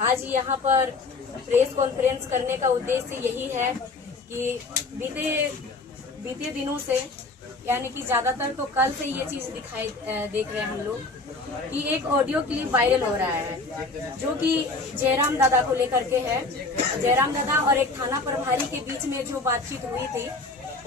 आज यहाँ पर प्रेस कॉन्फ्रेंस करने का उद्देश्य यही है कि बीते दिनों से यानी कि ज्यादातर तो कल से ये चीज देख रहे हैं हम लोग कि एक ऑडियो क्लिप वायरल हो रहा है जो कि जयराम दादा को लेकर के है। जयराम दादा और एक थाना प्रभारी के बीच में जो बातचीत हुई थी,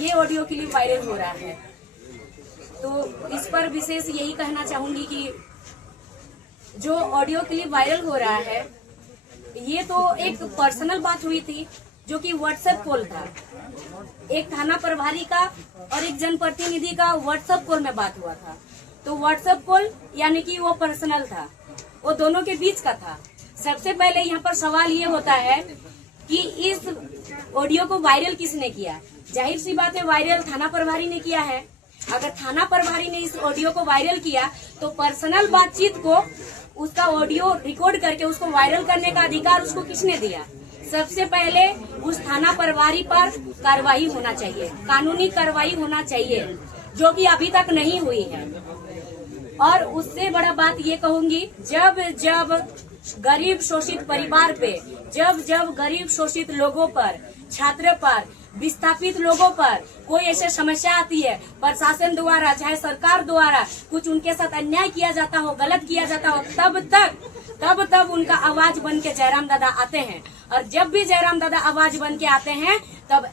ये ऑडियो क्लिप वायरल हो रहा है। तो इस पर विशेष यही कहना चाहूंगी कि जो ऑडियो क्लिप वायरल हो रहा है, ये तो एक पर्सनल बात हुई थी जो कि व्हाट्सएप कॉल था। एक थाना प्रभारी का और एक जनप्रतिनिधि का व्हाट्सएप कॉल में बात हुआ था। तो व्हाट्सएप कॉल यानी कि वो पर्सनल था, वो दोनों के बीच का था। सबसे पहले यहाँ पर सवाल ये होता है कि इस ऑडियो को वायरल किसने किया। जाहिर सी बात है, वायरल थाना प्रभारी ने किया है। अगर थाना प्रभारी ने इस ऑडियो को वायरल किया तो पर्सनल बातचीत को उसका ऑडियो रिकॉर्ड करके उसको वायरल करने का अधिकार उसको किसने दिया। सबसे पहले उस थाना प्रभारी पर कार्रवाई होना चाहिए, कानूनी कार्रवाई होना चाहिए, जो कि अभी तक नहीं हुई है। और उससे बड़ा बात ये कहूंगी, जब गरीब शोषित परिवार पे, जब गरीब शोषित लोगों पर, छात्र पर, विस्थापित लोगों पर कोई ऐसी समस्या आती है, प्रशासन द्वारा चाहे सरकार द्वारा कुछ उनके साथ अन्याय किया जाता हो, गलत किया जाता हो, तब उनका आवाज बन के जयराम दादा आते हैं। और जब भी जयराम दादा आवाज बन के आते हैं, तब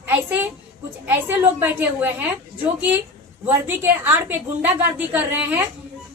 कुछ ऐसे लोग बैठे हुए हैं जो कि वर्दी के आड़ पे गुंडागर्दी कर रहे हैं।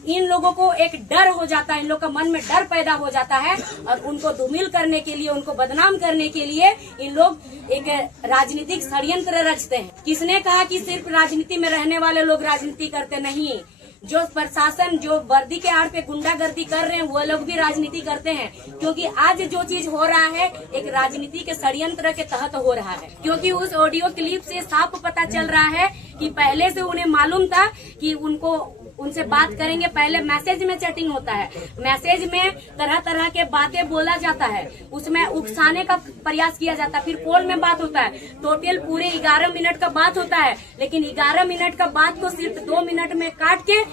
इन लोगों को एक डर हो जाता है, इन लोग का मन में डर पैदा हो जाता है और उनको धूमिल करने के लिए, उनको बदनाम करने के लिए इन लोग एक राजनीतिक षड्यंत्र रचते हैं। किसने कहा कि सिर्फ राजनीति में रहने वाले लोग राजनीति करते नहीं? जो प्रशासन, जो वर्दी के आड़ पे गुंडागर्दी कर रहे हैं, वो लोग भी राजनीति करते हैं। क्योंकि आज जो चीज हो रहा है एक राजनीति के षड्यंत्र के तहत हो रहा है। क्योंकि उस ऑडियो क्लिप से साफ पता चल रहा है कि पहले से उन्हें मालूम था कि उनसे बात करेंगे। पहले मैसेज में चैटिंग होता है, मैसेज में तरह तरह के बातें बोला जाता है, उसमें उकसाने का प्रयास किया जाता है। फिर कॉल में बात होता है, टोटल पूरे 11 मिनट का बात होता है। लेकिन 11 मिनट का बात को सिर्फ 2 मिनट में काट के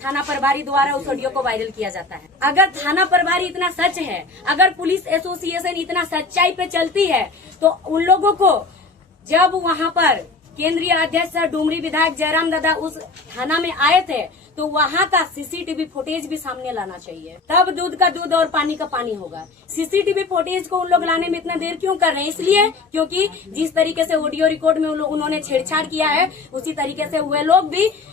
थाना प्रभारी द्वारा उस ऑडियो को वायरल किया जाता है। अगर थाना प्रभारी इतना सच है, अगर पुलिस एसोसिएशन इतना सच्चाई पे चलती है, तो उन लोगों को जब वहाँ पर केंद्रीय अध्यक्ष डुमरी विधायक जयराम दादा उस थाना में आए थे, तो वहाँ का सीसीटीवी फुटेज भी सामने लाना चाहिए। तब दूध का दूध और पानी का पानी होगा। सीसीटीवी फुटेज को उन लोग लाने में इतना देर क्यों कर रहे हैं? इसलिए क्योंकि जिस तरीके से ऑडियो रिकॉर्ड में उन्होंने छेड़छाड़ किया है, उसी तरीके से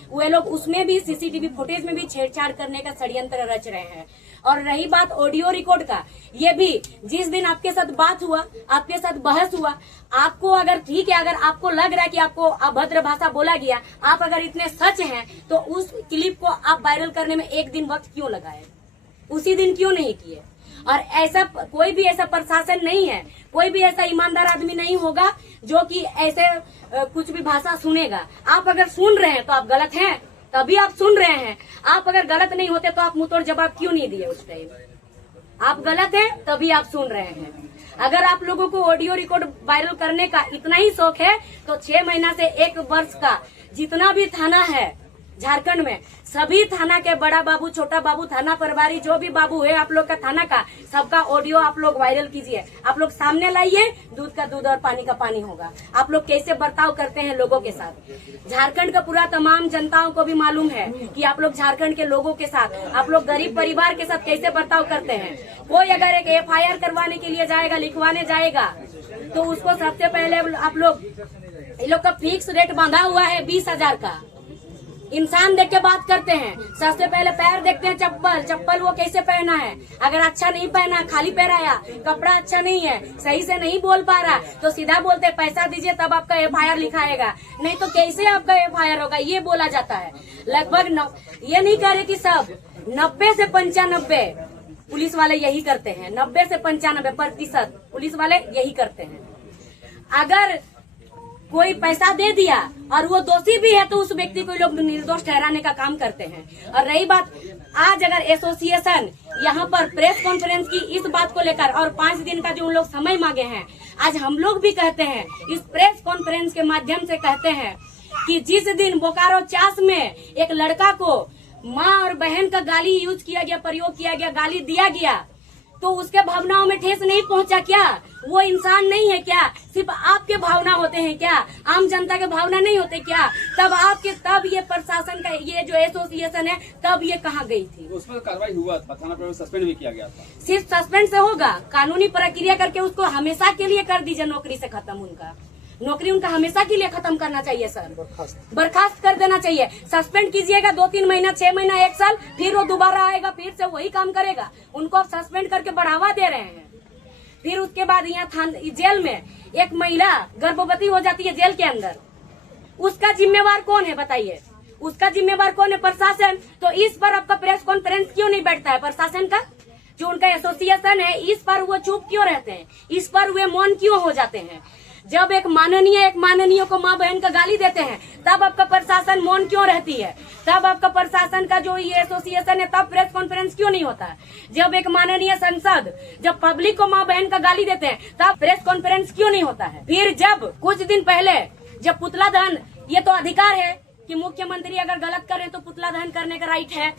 वे लोग उसमें भी सीसीटीवी फुटेज में भी छेड़छाड़ करने का षड्यंत्र रच रहे हैं। और रही बात ऑडियो रिकॉर्ड का, ये भी जिस दिन आपके साथ बात हुआ, आपके साथ बहस हुआ, आपको अगर ठीक है, अगर आपको लग रहा है कि आपको अभद्र भाषा बोला गया, आप अगर इतने सच हैं, तो उस क्लिप को आप वायरल करने में एक दिन वक्त क्यों लगाए? उसी दिन क्यों नहीं किए? और ऐसा कोई भी ऐसा प्रशासन नहीं है, कोई भी ऐसा ईमानदार आदमी नहीं होगा जो कि ऐसे कुछ भी भाषा सुनेगा। आप अगर सुन रहे हैं तो आप गलत हैं, तभी आप सुन रहे हैं। आप अगर गलत नहीं होते तो आप मुंहतोड़ जवाब क्यों नहीं दिए उस टाइम? आप गलत हैं तभी आप सुन रहे हैं। अगर आप लोगों को ऑडियो रिकॉर्ड वायरल करने का इतना ही शौक है, तो 6 महीना से 1 वर्ष का जितना भी थाना है झारखंड में, सभी थाना के बड़ा बाबू, छोटा बाबू, थाना प्रभारी, जो भी बाबू है आप लोग का थाना का, सबका ऑडियो आप लोग वायरल कीजिए। आप लोग सामने लाइए, दूध का दूध और पानी का पानी होगा। आप लोग कैसे बर्ताव करते हैं लोगों के साथ। झारखंड का पूरा तमाम जनताओं को भी मालूम है कि आप लोग झारखंड के लोगों के साथ, आप लोग गरीब परिवार के साथ कैसे बर्ताव करते हैं। कोई अगर एक FIR करवाने के लिए जाएगा, लिखवाने जाएगा, तो उसको सबसे पहले आप लोग, ये लोग का फिक्स रेट बांधा हुआ है 20,000 का। इंसान देख के बात करते हैं, सबसे पहले पैर देखते हैं, चप्पल वो कैसे पहना है। अगर अच्छा नहीं पहना, खाली पैर आया, कपड़ा अच्छा नहीं है, सही से नहीं बोल पा रहा, तो सीधा बोलते पैसा दीजिए तब आपका FIR लिखाएगा, नहीं तो कैसे आपका FIR होगा, ये बोला जाता है। लगभग ये नहीं कह रहे कि सब 90 से 95 पुलिस वाले यही करते हैं। 90 से 95% पुलिस वाले यही करते हैं। अगर कोई पैसा दे दिया और वो दोषी भी है, तो उस व्यक्ति को लोग निर्दोष ठहराने का काम करते हैं। और रही बात, आज अगर एसोसिएशन यहाँ पर प्रेस कॉन्फ्रेंस की इस बात को लेकर और 5 दिन का जो उन लोग समय मांगे हैं, आज हम लोग भी कहते हैं, इस प्रेस कॉन्फ्रेंस के माध्यम से कहते हैं कि जिस दिन बोकारो चास में एक लड़का को माँ और बहन का गाली यूज किया गया, प्रयोग किया गया, गाली दिया गया, तो उसके भावनाओं में ठेस नहीं पहुंचा क्या? वो इंसान नहीं है क्या? सिर्फ आपके भावना होते हैं क्या? आम जनता के भावना नहीं होते क्या? तब ये प्रशासन का ये जो एसोसिएशन है तब ये कहाँ गई थी? उसमें कार्रवाई हुआ था, थाना पर सस्पेंड भी किया गया था। सिर्फ सस्पेंड से होगा? कानूनी प्रक्रिया करके उसको हमेशा के लिए कर दीजिए नौकरी से खत्म। उनका नौकरी उनका हमेशा के लिए खत्म करना चाहिए सर, बर्खास्त कर देना चाहिए। सस्पेंड कीजिएगा 2-3 महीना, 6 महीना, 1 साल, फिर वो दोबारा आएगा, फिर से वही काम करेगा। उनको सस्पेंड करके बढ़ावा दे रहे हैं। फिर उसके बाद यहाँ जेल में एक महिला गर्भवती हो जाती है जेल के अंदर, उसका जिम्मेवार कौन है बताइए? उसका जिम्मेवार कौन है? प्रशासन। तो इस पर आपका प्रेस कॉन्फ्रेंस क्यों नहीं बैठता है प्रशासन का? जो उनका एसोसिएशन है इस पर वो चुप क्यों रहते हैं? इस पर वे मौन क्यों हो जाते हैं? जब एक माननीय को माँ बहन का गाली देते हैं तब आपका प्रशासन मौन क्यों रहती है? तब आपका प्रशासन का जो ये एसोसिएशन है तब प्रेस कॉन्फ्रेंस क्यों नहीं होता है? जब एक माननीय सांसद जब पब्लिक को माँ बहन का गाली देते हैं तब प्रेस कॉन्फ्रेंस क्यों नहीं होता है? फिर जब कुछ दिन पहले जब पुतला दहन, ये तो अधिकार है कि मुख्यमंत्री अगर गलत करे तो पुतला दहन करने का राइट है।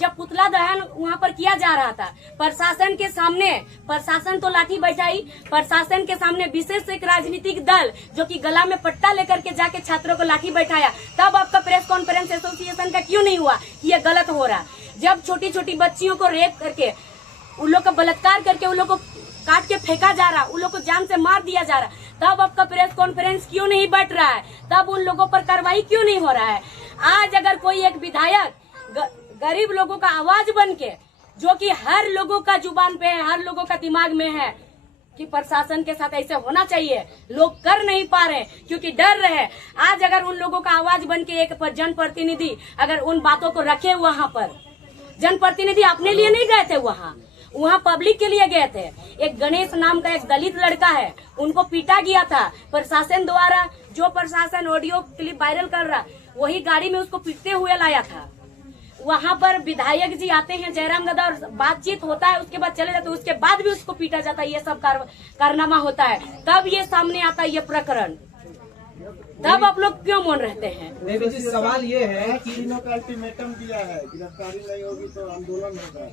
जब पुतला दहन वहाँ पर किया जा रहा था प्रशासन के सामने, प्रशासन तो लाठी बैठाई, प्रशासन के सामने विशेष एक राजनीतिक दल जो कि गला में पट्टा लेकर के जाके छात्रों को लाठी बैठाया, तब आपका प्रेस कॉन्फ्रेंस एसोसिएशन का क्यों नहीं हुआ कि ये गलत हो रहा? जब छोटी छोटी बच्चियों को रेप करके, उन लोग का बलात्कार करके, उन लोग को काट के फेंका जा रहा, उन लोग को जान से मार दिया जा रहा, तब आपका प्रेस कॉन्फ्रेंस क्यों नहीं बैठ रहा है? तब उन लोगों पर कार्रवाई क्यों नहीं हो रहा है? आज अगर कोई एक विधायक गरीब लोगों का आवाज बन के, जो कि हर लोगों का जुबान पे है, हर लोगों का दिमाग में है कि प्रशासन के साथ ऐसे होना चाहिए, लोग कर नहीं पा रहे क्योंकि डर रहे। आज अगर उन लोगों का आवाज बन के एक जनप्रतिनिधि अगर उन बातों को रखे, वहाँ पर जनप्रतिनिधि अपने लिए नहीं गए थे, वहाँ पब्लिक के लिए गए थे। एक गणेश नाम का एक दलित लड़का है, उनको पीटा गया था प्रशासन द्वारा। जो प्रशासन ऑडियो क्लिप वायरल कर रहा, वही गाड़ी में उसको पीटते हुए लाया था। वहाँ पर विधायक जी आते हैं जयराम दादा और बातचीत होता है, उसके बाद चले जाते, उसके बाद भी उसको पीटा जाता है। ये सब कारनामा होता है, तब ये सामने आता है ये प्रकरण। तब आप लोग क्यों मौन रहते हैं? देवी जी, सवाल ये है कि तीनों का अल्टीमेटम दिया है, गिरफ्तारी नहीं होगी तो आंदोलन होगा।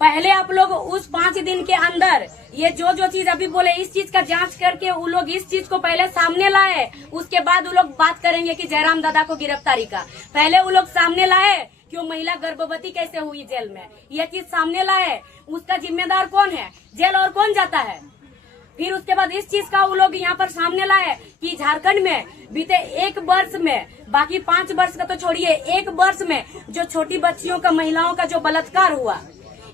पहले आप लोग उस 5 दिन के अंदर ये जो चीज अभी बोले, इस चीज का जांच करके वो लोग इस चीज को पहले सामने लाए, उसके बाद वो लोग बात करेंगे कि जयराम दादा को गिरफ्तारी का। पहले वो लोग सामने लाए कि वो महिला गर्भवती कैसे हुई जेल में, ये चीज सामने लाए। उसका जिम्मेदार कौन है? जेल और कौन जाता है? फिर उसके बाद इस चीज का वो लोग यहाँ पर सामने लाए कि झारखंड में बीते 1 वर्ष में, बाकी 5 वर्ष का तो छोड़िए, 1 वर्ष में जो छोटी बच्चियों का, महिलाओं का जो बलात्कार हुआ,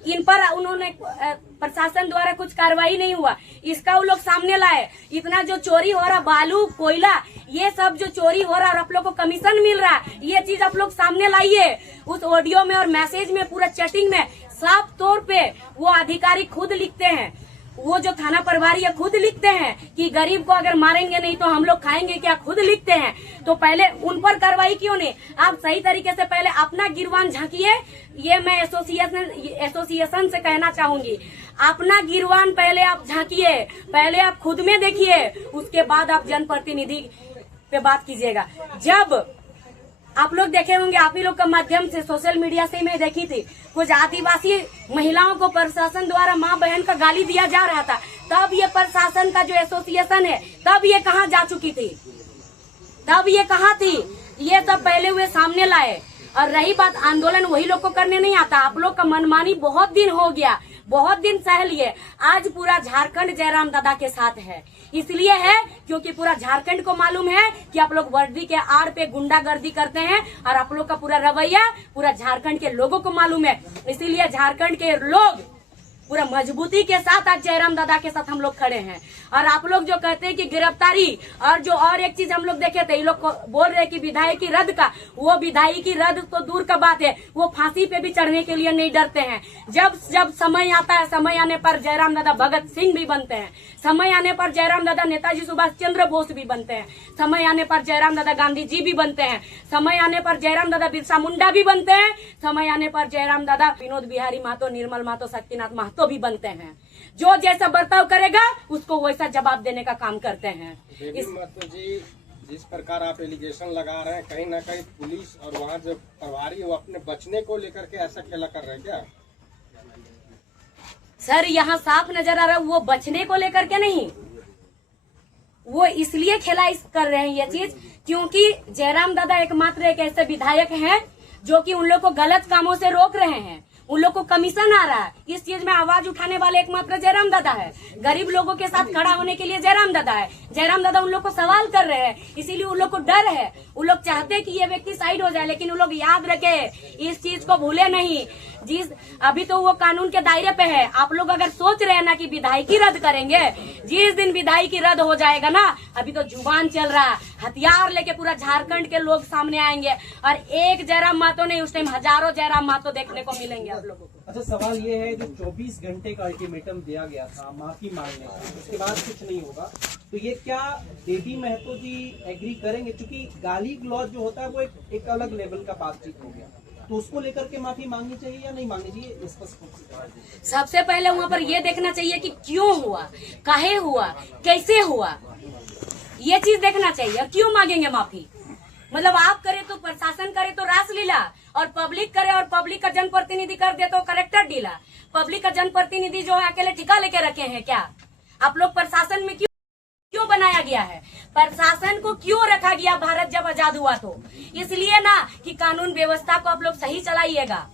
इन पर उन्होंने प्रशासन द्वारा कुछ कार्रवाई नहीं हुआ, इसका वो लोग सामने लाए। इतना जो चोरी हो रहा, बालू, कोयला, ये सब जो चोरी हो रहा और आप लोग को कमीशन मिल रहा, ये चीज आप लोग सामने लाइए। उस ऑडियो में और मैसेज में, पूरा चैटिंग में साफ तौर पे वो अधिकारी खुद लिखते हैं, वो जो थाना प्रभारी है खुद लिखते हैं कि गरीब को अगर मारेंगे नहीं तो हम लोग खाएंगे क्या, खुद लिखते हैं। तो पहले उन पर कार्रवाई क्यों नहीं? आप सही तरीके से पहले अपना गिरवान झांकिए। ये मैं एसोसिएशन से कहना चाहूंगी, अपना गिरवान पहले आप झांकिए, पहले आप खुद में देखिए, उसके बाद आप जनप्रतिनिधि पे बात कीजिएगा। जब आप लोग देखे होंगे, आप ही लोग का माध्यम से, सोशल मीडिया से मैं देखी थी, कुछ आदिवासी महिलाओं को प्रशासन द्वारा माँ बहन का गाली दिया जा रहा था, तब ये प्रशासन का जो एसोसिएशन है तब ये कहाँ जा चुकी थी? तब ये कहाँ थी? ये सब पहले हुए सामने लाए। और रही बात आंदोलन, वही लोग को करने नहीं आता। आप लोग का मनमानी बहुत दिन हो गया, बहुत दिन सह लिए। आज पूरा झारखंड जयराम दादा के साथ है, इसलिए है क्योंकि पूरा झारखंड को मालूम है कि आप लोग वर्दी के आड़ पे गुंडागर्दी करते हैं, और आप लोग का पूरा रवैया पूरा झारखंड के लोगों को मालूम है। इसीलिए झारखंड के लोग पूरा मजबूती के साथ आज जयराम दादा के साथ हम लोग खड़े हैं। और आप लोग जो कहते हैं कि गिरफ्तारी, और जो और एक चीज हम लोग देखे थे, ये लोग बोल रहे कि विधायकी रद्द का, वो विधायकी रद्द तो दूर का बात है, वो फांसी पे भी चढ़ने के लिए नहीं डरते हैं। जब समय आता है, समय आने पर जयराम दादा भगत सिंह भी बनते हैं, समय आने पर जयराम दादा नेताजी सुभाष चंद्र बोस भी बनते हैं, समय आने पर जयराम दादा गांधी जी भी बनते हैं, समय आने पर जयराम दादा बिरसा मुंडा भी बनते हैं, समय आने पर जयराम दादा विनोद बिहारी महतो, निर्मल महतो, शक्तिनाथ महतो भी बनते हैं। जो जैसा बर्ताव करेगा उसको वैसा जवाब देने का काम करते हैं। महतो जी, जिस प्रकार आप एलिगेशन लगा रहे हैं, कहीं ना कहीं पुलिस और वहाँ जो प्रभारी वो अपने बचने को लेकर के ऐसा खेला कर रहे हैं क्या? सर यहाँ साफ नजर आ रहा है वो बचने को लेकर के नहीं, वो इसलिए कर रहे हैं ये चीज क्योंकि जयराम दादा एकमात्र एक ऐसे विधायक हैं जो कि उन लोग को गलत कामों से रोक रहे हैं, उन लोग को कमीशन आ रहा है। इस चीज में आवाज उठाने वाले एकमात्र जयराम दादा है, गरीब लोगों के साथ खड़ा होने के लिए जयराम दादा है। जयराम दादा उन लोग को सवाल कर रहे हैं, इसीलिए उन लोग को डर है, उन लोग चाहते हैं कि ये व्यक्ति साइड हो जाए, लेकिन उन लोग याद रखे, इस चीज को भूले नहीं। अभी तो वो कानून के दायरे पे है। आप लोग अगर सोच रहे हैं ना कि विधायकी रद्द करेंगे, जिस दिन विधायकी रद्द हो जाएगा ना, अभी तो जुबान चल रहा है, हथियार लेके पूरा झारखंड के लोग सामने आएंगे और एक जयराम महतो नहीं, उस टाइम हजारों जयराम महतो देखने को मिलेंगे आप लोगों को। अच्छा, सवाल ये है जो 24 घंटे का अल्टीमेटम दिया गया था माफी मांगने का, उसके बाद कुछ नहीं होगा, तो ये क्या बेबी महतो जी एग्री करेंगे? क्योंकि गाली गलौज जो होता है वो एक अलग लेवल का बातचीत हो गया, तो उसको लेकर के माफी मांगनी चाहिए या नहीं मांगनी चाहिए? सबसे पहले वहाँ पर ये देखना चाहिए कि क्यों हुआ, काहे हुआ, कैसे हुआ, ये चीज देखना चाहिए। क्यों मांगेंगे माफी? मतलब आप करे तो प्रशासन करे तो रासलीला, और पब्लिक करे और पब्लिक का जनप्रतिनिधि कर दे तो करेक्टर डीला। पब्लिक का जनप्रतिनिधि जो है अकेले ठिका लेके रखे हैं क्या? आप लोग प्रशासन में क्यों बनाया गया है? प्रशासन को क्यों रखा गया भारत जब आजाद हुआ? तो इसलिए ना कि कानून व्यवस्था को आप लोग सही चलाइएगा,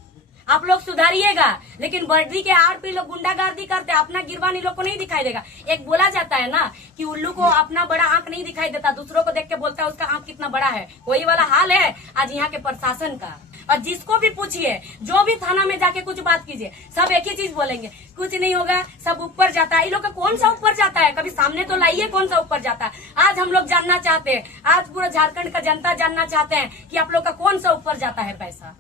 आप लोग सुधारिएगा, लेकिन वर्दी के आड़ पे लोग गुंडागर्दी करते, अपना गिरबान इन लोग को नहीं दिखाई देगा। एक बोला जाता है ना कि उल्लू को अपना बड़ा आंख नहीं दिखाई देता, दूसरों को देख के बोलता है उसका आंख कितना बड़ा है। वही वाला हाल है आज यहाँ के प्रशासन का। और जिसको भी पूछिए, जो भी थाना में जाके कुछ बात कीजिए, सब एक ही चीज बोलेंगे, कुछ नहीं होगा, सब ऊपर जाता है। इन लोग का कौन सा ऊपर जाता है? कभी सामने तो लाइए कौन सा ऊपर जाता है। आज हम लोग जानना चाहते हैं, आज पूरा झारखंड का जनता जानना चाहते हैं कि आप लोग का कौन सा ऊपर जाता है पैसा।